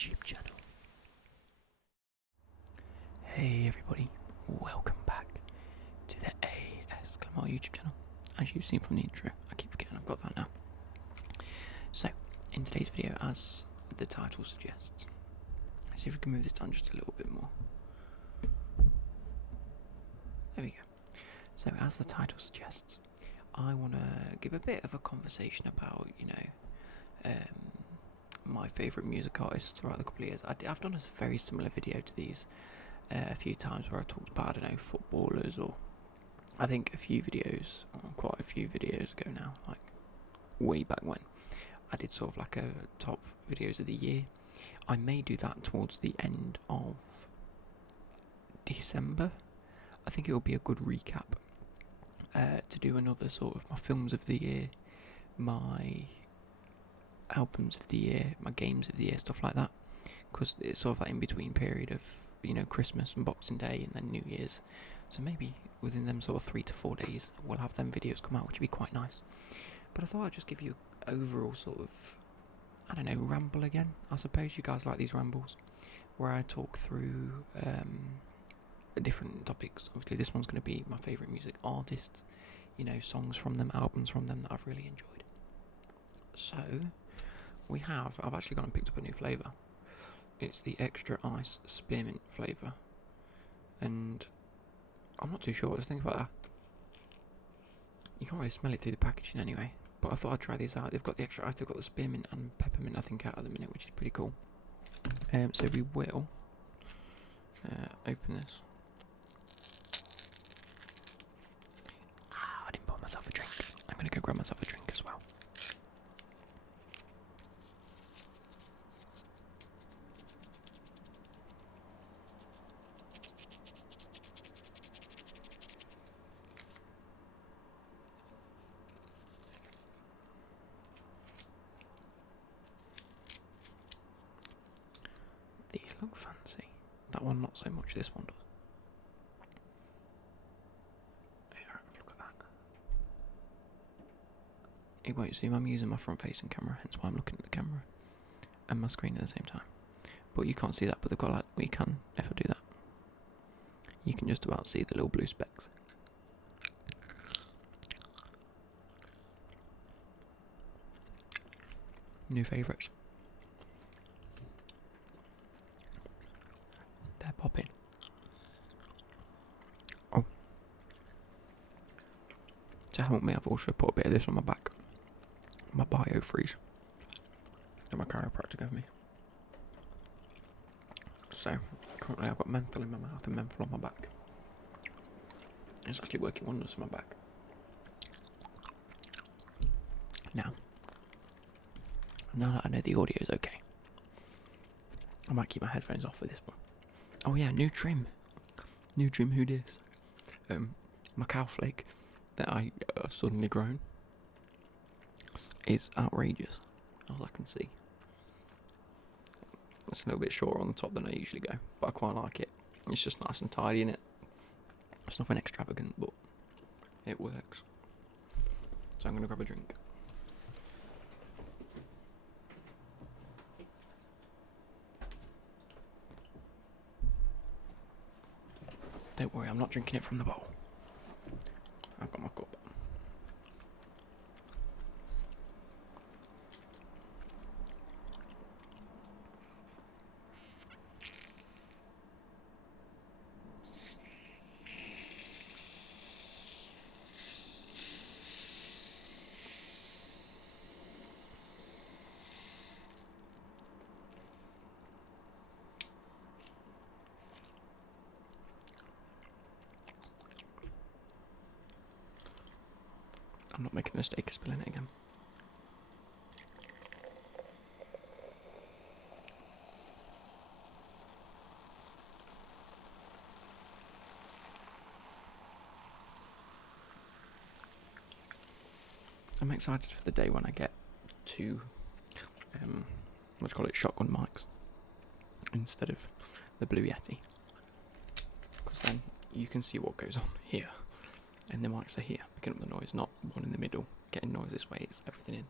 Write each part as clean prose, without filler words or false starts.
YouTube channel. Hey everybody, welcome back to the ASMR YouTube channel. As you've seen from the intro, I keep forgetting I've got that now. So, in today's video, as the title suggests, let's see if we can move this down just a little bit more. There we go. So, as the title suggests, I want to give a bit of a conversation about, my favourite music artists throughout the couple of years. I've done a very similar video to these a few times where I've talked about, I don't know, footballers, or I think quite a few videos ago now, like way back when, I did sort of like a top videos of the year. I may do that towards the end of December. I think it will be a good recap to do another sort of my films of the year, my albums of the year, my games of the year, stuff like that, because it's sort of that in between period of, Christmas and Boxing Day and then New Year's. So maybe within them sort of 3 to 4 days we'll have them videos come out, which would be quite nice. But I thought I'd just give you an overall sort of, I don't know, ramble again. I suppose you guys like these rambles where I talk through different topics. Obviously this one's going to be my favourite music artists, songs from them, albums from them that I've really enjoyed. So I've actually gone and picked up a new flavour. It's the extra ice spearmint flavour, and I'm not too sure what to think about that. You can't really smell it through the packaging anyway, but I thought I'd try these out. They've got the extra ice, they've got the spearmint and peppermint, I think, out at the minute, which is pretty cool. So we will open this. I didn't pour myself a drink. I'm going to go grab myself a drink as well. These look fancy. That one not so much, this one does. Here, look at that. It won't zoom, I'm using my front facing camera, hence why I'm looking at the camera and my screen at the same time. But you can't see that, but they've got, we can, if I do that. You can just about see the little blue specks. New favourites. They're popping. Oh. To help me, I've also put a bit of this on my back. My biofreeze. And my chiropractor gave me. So, currently I've got menthol in my mouth and menthol on my back. It's actually working wonders for my back. Now that I know the audio is okay, I might keep my headphones off for this one. Oh yeah, new trim. Who dis? My cow flake that I have suddenly grown is outrageous, as I can see. It's a little bit shorter on the top than I usually go, but I quite like it. It's just nice and tidy, innit? It's nothing extravagant, but it works. So I'm going to grab a drink. Don't worry, I'm not drinking it from the bowl. I've got my cup. I'm not making a mistake of spilling it again. I'm excited for the day when I get to, shotgun mics instead of the Blue Yeti. Because then you can see what goes on here. And the mics are here, picking up the noise, not one in the middle, getting noise this way, it's everything in.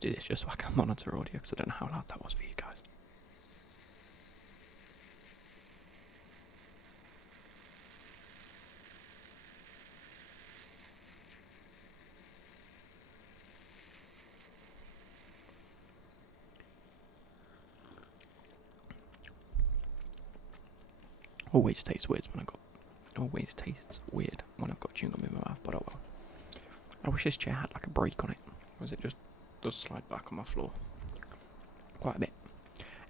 Let's do this just so I can monitor audio, because I don't know how loud that was for you guys. Always tastes weird when I've got chewing gum in my mouth, but oh well. I wish this chair had like a brake on it, because it just does slide back on my floor quite a bit.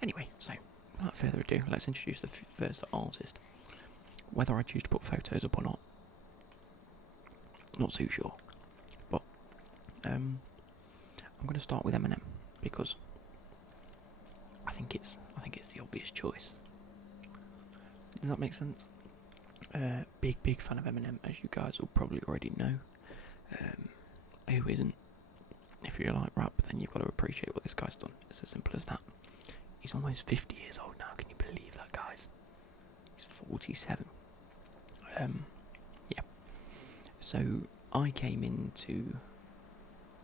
Anyway, so without further ado, let's introduce the first artist. Whether I choose to put photos up or not too sure. But I'm going to start with Eminem, because I think it's the obvious choice. Does that make sense? Big fan of Eminem, as you guys will probably already know. Who isn't? If you like rap, then you've got to appreciate what this guy's done. It's as simple as that. He's almost 50 years old now. Can you believe that, guys? He's 47. Yeah. So I came into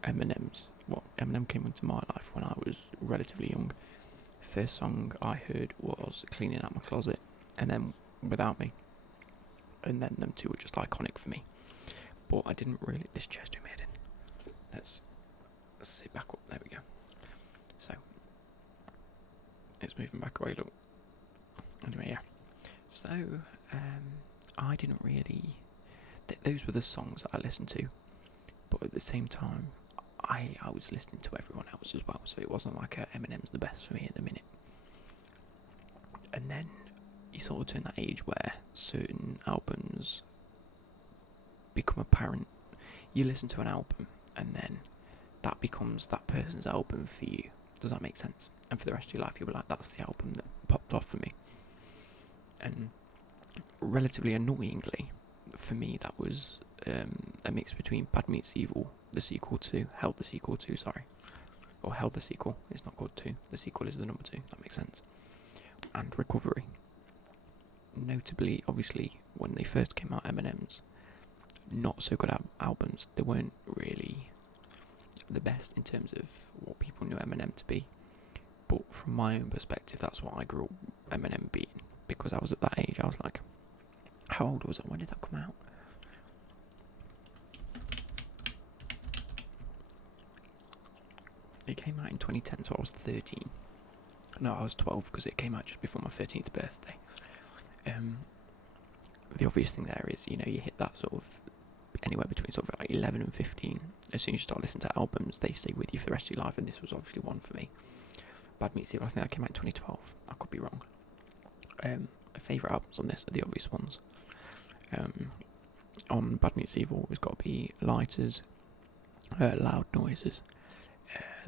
Eminem came into my life when I was relatively young. First song I heard was Cleaning Out My Closet, and then Without Me. And then them two were just iconic for me. But I didn't really... This chair's too made in. Let's sit back up. There we go. So, it's moving back away, look. Anyway, yeah. So, I didn't really... those were the songs that I listened to. But at the same time, I was listening to everyone else as well. So it wasn't like Eminem's the best for me at the minute. And then you sort of turn that age where certain albums become apparent. You listen to an album and then that becomes that person's album for you. Does that make sense? And for the rest of your life you'll be like, that's the album that popped off for me. And relatively annoyingly, for me that was a mix between Bad Meets Evil, the sequel to Hell the Sequel 2, or Hell the Sequel, it's not called 2, the sequel is the number 2, that makes sense, and Recovery. Notably, obviously, when they first came out, Eminem's not so good albums. They weren't really the best in terms of what people knew Eminem to be. But from my own perspective, that's what I grew up Eminem Beat, because I was at that age. I was like, how old was I? When did that come out? It came out in 2010, so I was 13. No, I was 12 because it came out just before my 13th birthday. The obvious thing there is, you hit that sort of anywhere between sort of like 11 and 15. As soon as you start listening to albums, they stay with you for the rest of your life, and this was obviously one for me. Bad Meets Evil, I think that came out in 2012. I could be wrong. My favourite albums on this are the obvious ones. On Bad Meets Evil, it's got to be Lighters, Loud Noises,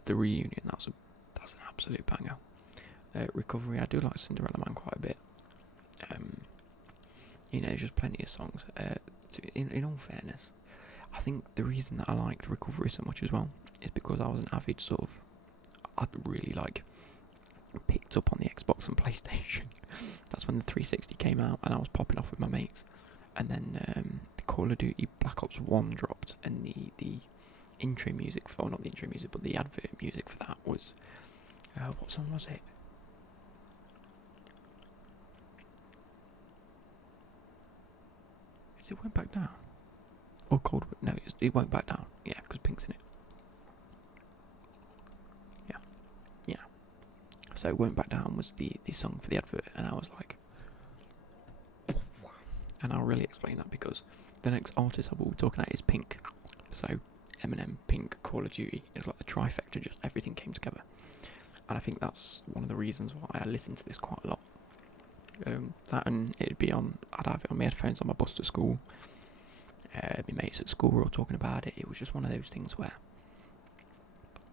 The Reunion. That's an absolute banger. Recovery, I do like Cinderella Man quite a bit. There's just plenty of songs. In all fairness, I think the reason that I liked Recovery so much as well is because I was an avid I'd really picked up on the Xbox and PlayStation. That's when the 360 came out, and I was popping off with my mates. And then the Call of Duty Black Ops 1 dropped, and the intro music not the intro music, but the advert music for that was what song was it? It went back down. Or Cold? No, it won't back down. Yeah, because Pink's in it. Yeah. So it won't back down was the song for the advert, and I was like, and I'll really explain that because the next artist I will be talking about is Pink. So Eminem, Pink, Call of Duty. It's like the trifecta, just everything came together. And I think that's one of the reasons why I listen to this quite a lot. That and I'd have it on my headphones on my bus to school. My mates at school were all talking about it. It was just one of those things where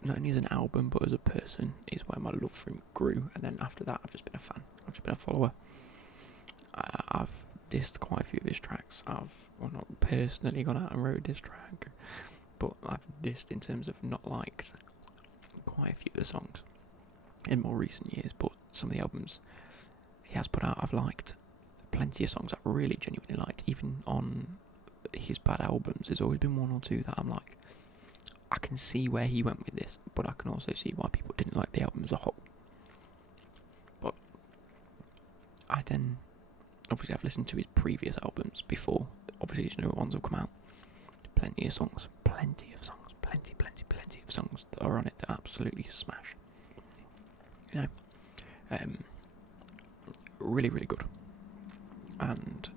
not only as an album but as a person is where my love for him grew. And then after that I've just been a fan. I've just been a follower. I've dissed quite a few of his tracks. I've not personally gone out and wrote a diss track, but I've dissed in terms of not liked quite a few of the songs in more recent years. But some of the albums he has put out, I've liked. Plenty of songs I've really genuinely liked. Even on his bad albums, there's always been one or two that I'm like, I can see where he went with this, but I can also see why people didn't like the album as a whole. But I then, obviously I've listened to his previous albums before, obviously his newer ones have come out. Plenty of songs that are on it that absolutely smash. You know, really, really good. And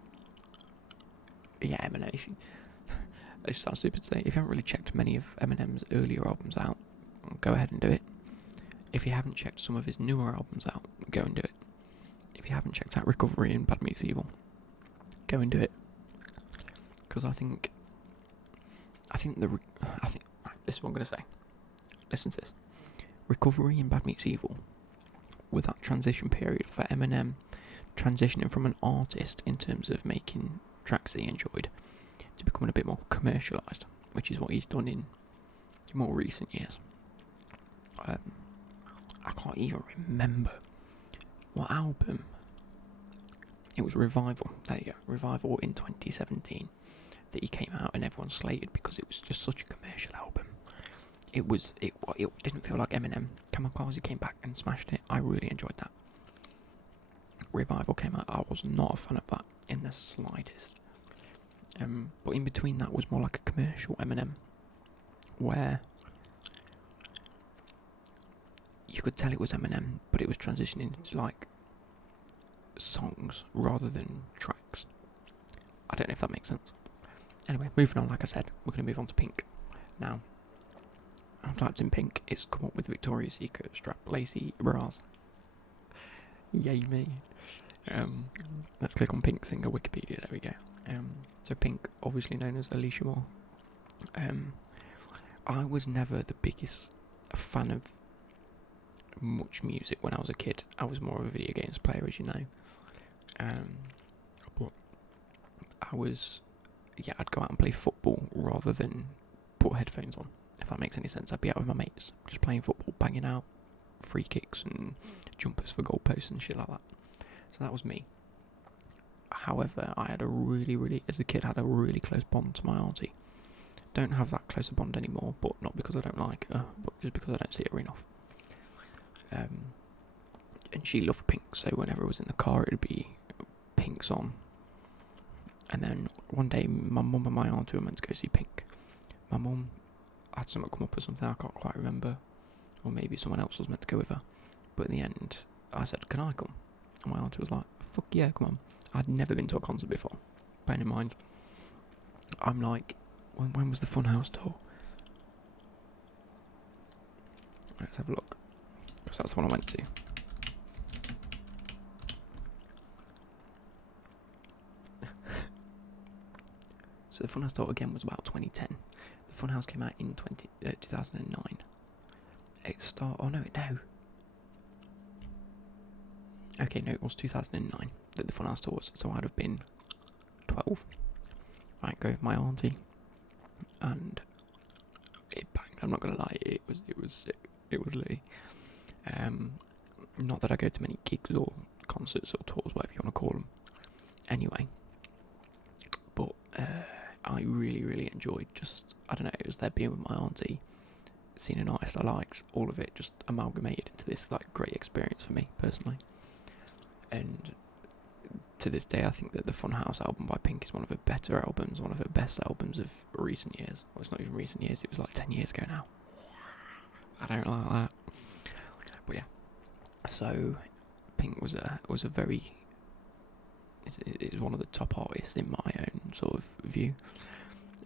yeah, Eminem, it sounds stupid to say, if you haven't really checked many of Eminem's earlier albums out, go ahead and do it. If you haven't checked some of his newer albums out, go and do it. If you haven't checked out Recovery and Bad Meets Evil, go and do it. Because I think this is what I'm going to say. Listen to this. Recovery and Bad Meets Evil were that transition period for Eminem, transitioning from an artist in terms of making tracks that he enjoyed to becoming a bit more commercialised, which is what he's done in more recent years. I can't even remember what album. It was Revival. There you go. Revival in 2017 that he came out and everyone slated because it was just such a commercial album. It didn't feel like Eminem. Kamikaze came back and smashed it. I really enjoyed that. Revival came out. I was not a fan of that in the slightest. But in between that was more like a commercial Eminem, where you could tell it was Eminem, but it was transitioning into like songs rather than tracks. I don't know if that makes sense. Anyway, moving on, like I said, we're going to move on to Pink. Now, I've typed in Pink, it's come up with Victoria's Secret strap lacy bras. Yay me. Let's click on Pink singer Wikipedia, there we go. So Pink, obviously known as Alicia Moore. I was never the biggest fan of much music when I was a kid. I was more of a video games player, as you know. But I'd go out and play football rather than put headphones on, if that makes any sense. I'd be out with my mates, just playing football, banging out free kicks and jumpers for goalposts and shit like that. So that was me. However, I had as a kid, had a really close bond to my auntie. Don't have that close a bond anymore, but not because I don't like her, but just because I don't see her enough. And she loved Pink, so whenever I was in the car, it would be Pink's on. And then one day, my mum and my auntie were meant to go see Pink. My mum had something come up or something, I can't quite remember. Or maybe someone else was meant to go with her. But in the end, I said, can I come? And my auntie was like, fuck yeah, come on. I'd never been to a concert before. Bearing in mind, I'm like, when was the Funhouse tour? Let's have a look. Because that's the one I went to. So the Funhouse tour again was about 2010. The Funhouse came out in 2009. Okay, no, it was 2009 that the Funhouse tour was, so I'd have been 12. Right, go with my auntie, and it banged. I'm not gonna lie, it was sick. It was lit. Not that I go to many gigs or concerts or tours, whatever you want to call them. Anyway, but I really enjoyed it was there being with my auntie, seeing an artist I liked, all of it just amalgamated into this like great experience for me personally. And to this day, I think that the Funhouse album by Pink is one of her better albums, one of her best albums of recent years. Well, it's not even recent years, it was like 10 years ago now. I don't like that. But yeah, so Pink was a very, is one of the top artists in my own sort of view.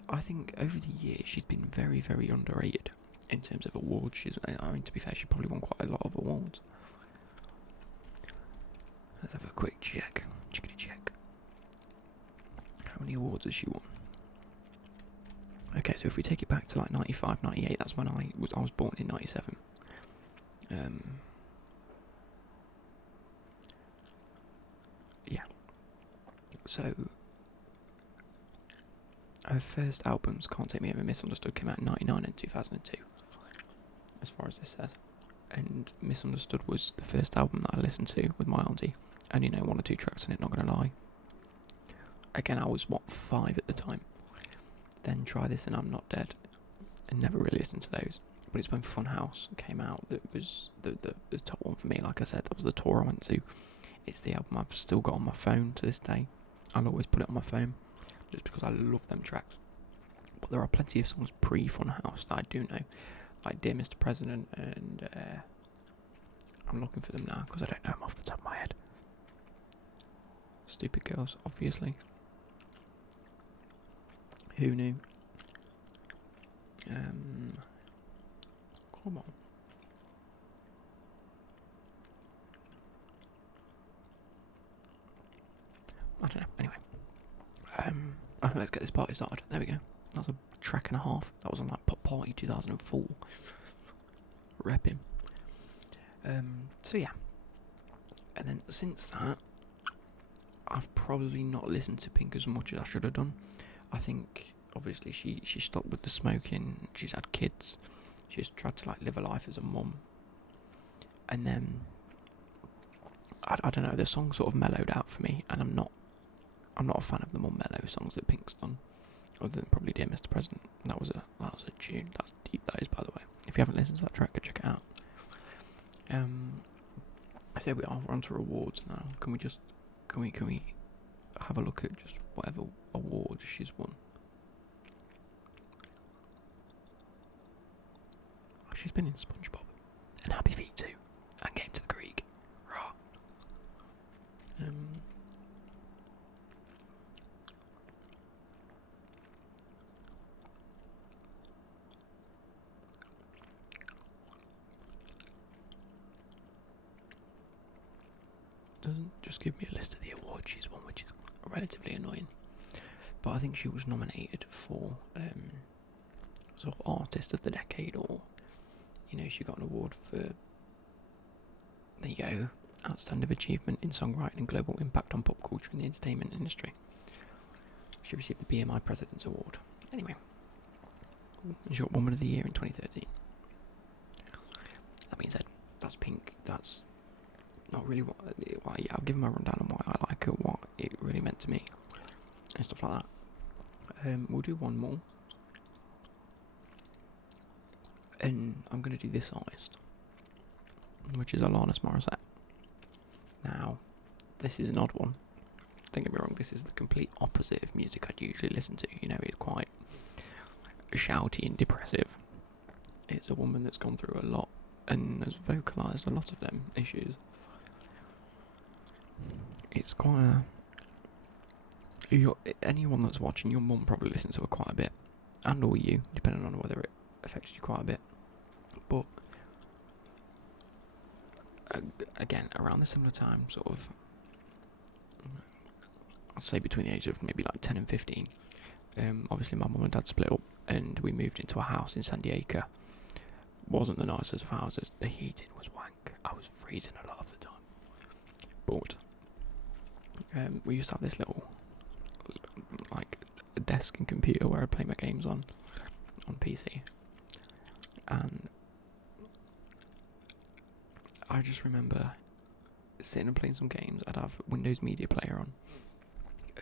I think over the years she's been very underrated in terms of awards. To be fair, she probably won quite a lot of awards. Let's have a quick check. Chickity check. How many awards has she won? Okay, so if we take it back to like 95, 98, that's when I was born in 97. Yeah. So her first albums, Can't Take Me Ever Misunderstood, came out in 99 and 2002, as far as this says. And Misunderstood was the first album that I listened to with my auntie. I only know one or two tracks in it, not gonna lie. Again, I was 5 at the time. Then Try This and I'm Not Dead. and never really listened to those. But it's when Funhouse came out that was the top one for me. Like I said, that was the tour I went to. It's the album I've still got on my phone to this day. I'll always put it on my phone just because I love them tracks. But there are plenty of songs pre-Funhouse that I do know, like Dear Mr. President, and I'm looking for them now because I don't know them off the top of my head. Stupid Girls, obviously. Who knew? Come on. I don't know. Anyway, let's get this party started. There we go. That's a track and a half. That was on like Pop Party 2004. Repping. So yeah. And then since that, I've probably not listened to Pink as much as I should have done. I think obviously she stopped with the smoking. She's had kids. She's tried to like live a life as a mum. And then I don't know. The song sort of mellowed out for me, and I'm not a fan of the more mellow songs that Pink's done, other than probably Dear Mr. President. That was a tune. That's deep, that is, by the way. If you haven't listened to that track, go check it out. I say we're on to rewards now. Can we have a look at just whatever awards she's won? She's been in SpongeBob and Happy Feet 2 and Game to the Greek. Rah. Doesn't just give me a list of the awards she's won, which is relatively annoying. But I think she was nominated for sort of Artist of the Decade, or she got an award for, there you go, Outstanding Achievement in Songwriting and Global Impact on Pop Culture in the Entertainment Industry. She received the BMI President's Award. Anyway, she got Woman of the Year in 2013. That being said, that's Pink. That's not really what I'll give him a rundown on why I like it, what it really meant to me, and stuff like that. We'll do one more, and I'm going to do This Artist, which is Alanis Morissette. Now, this is an odd one. Don't get me wrong, this is the complete opposite of music I'd usually listen to. It's quite shouty and depressive. It's a woman that's gone through a lot and has vocalised a lot of them issues. It's quite anyone that's watching, your mum probably listens to her quite a bit, and or you, depending on whether it affects you quite a bit. But again, around the similar time, sort of, I'd say between the ages of maybe like 10 and 15, obviously my mum and dad split up, and we moved into a house in San Diego. Wasn't the nicest of houses. The heating was wank. I was freezing a lot of the time. But we used to have this little like a desk and computer where I'd play my games on PC, and I just remember sitting and playing some games. I'd have Windows Media Player on,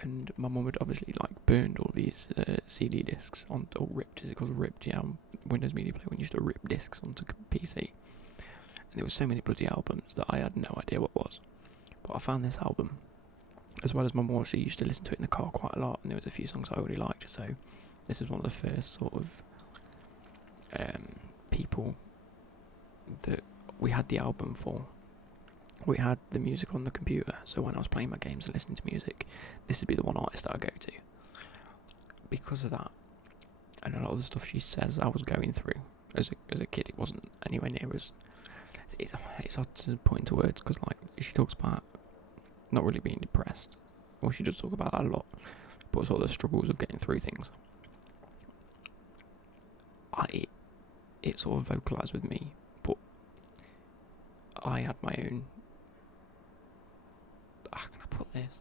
and my mum would obviously like burned all these CD discs on, or ripped, is it called ripped? Yeah, Windows Media Player when you used to rip discs onto PC. And there were so many bloody albums that I had no idea what was. But I found this album, as well as my mum also used to listen to it in the car quite a lot, and there was a few songs I already liked, so this is one of the first sort of people that we had the album for. We had the music on the computer, so when I was playing my games and listening to music, this would be the one artist that I go to. Because of that, and a lot of the stuff she says I was going through as a kid, it wasn't anywhere near as... It's hard to put into words, because like she talks about not really being depressed, or she does talk about that a lot, but sort of the struggles of getting through things. It sort of vocalised with me, but I had my own... How can I put this?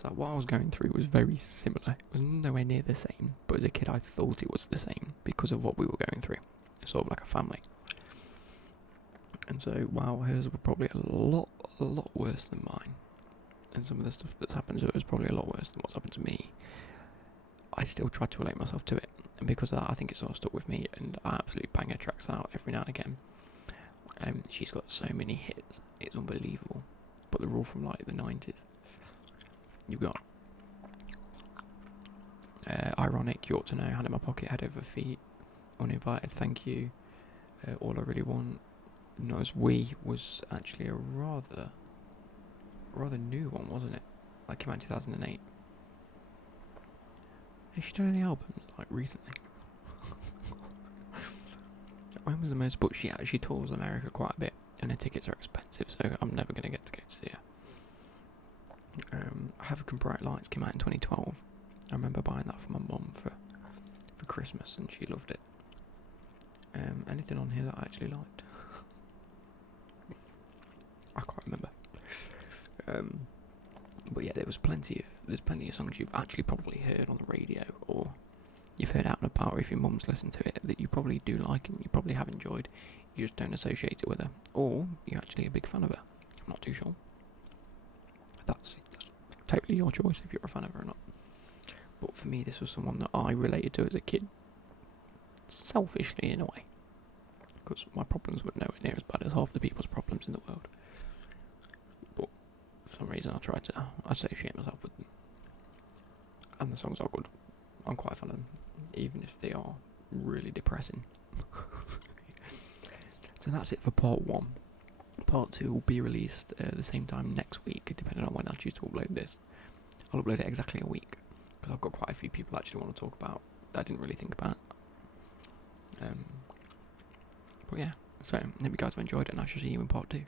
So what I was going through was very similar. It was nowhere near the same, but as a kid I thought it was the same because of what we were going through. It's sort of like a family. And so while hers were probably a lot worse than mine, and some of the stuff that's happened to her is probably a lot worse than what's happened to me, I still tried to relate myself to it. and because of that, I think it's sort of stuck with me, and I absolutely bang her tracks out every now and again. She's got so many hits, it's unbelievable. But they're all from like the 90s. You've got Ironic, You Ought to Know, Hand in My Pocket, Head Over Feet, Uninvited, Thank You, All I Really Want. Not We was actually a rather new one, wasn't it? Like came out in 2008. Has she done any albums like recently? When was the most booked? She actually tours America quite a bit, and her tickets are expensive, so I'm never going to get to go to see her. Havoc and Bright Lights came out in 2012. I remember buying that for my mum for Christmas, and she loved it. Anything on here that I actually liked? I can't remember. But yeah, there's plenty of songs you've actually probably heard on the radio, or you've heard out and about, or if your mum's listened to it, that you probably do like and you probably have enjoyed. You just don't associate it with her, or you're actually a big fan of her. I'm not too sure. That's totally your choice if you're a fan of her or not. But for me, this was someone that I related to as a kid, selfishly in a way, because my problems were nowhere near as bad as half the people's problems in the world. But for some reason, I tried to associate myself with them, and the songs are good. I'm quite a fan of them, even if they are really depressing. So that's it for part 1. Part 2 will be released the same time next week, depending on when I choose to upload this. I'll upload it exactly a week, because I've got quite a few people I actually want to talk about that I didn't really think about. But yeah, so I hope you guys have enjoyed it, and I shall see you in part 2.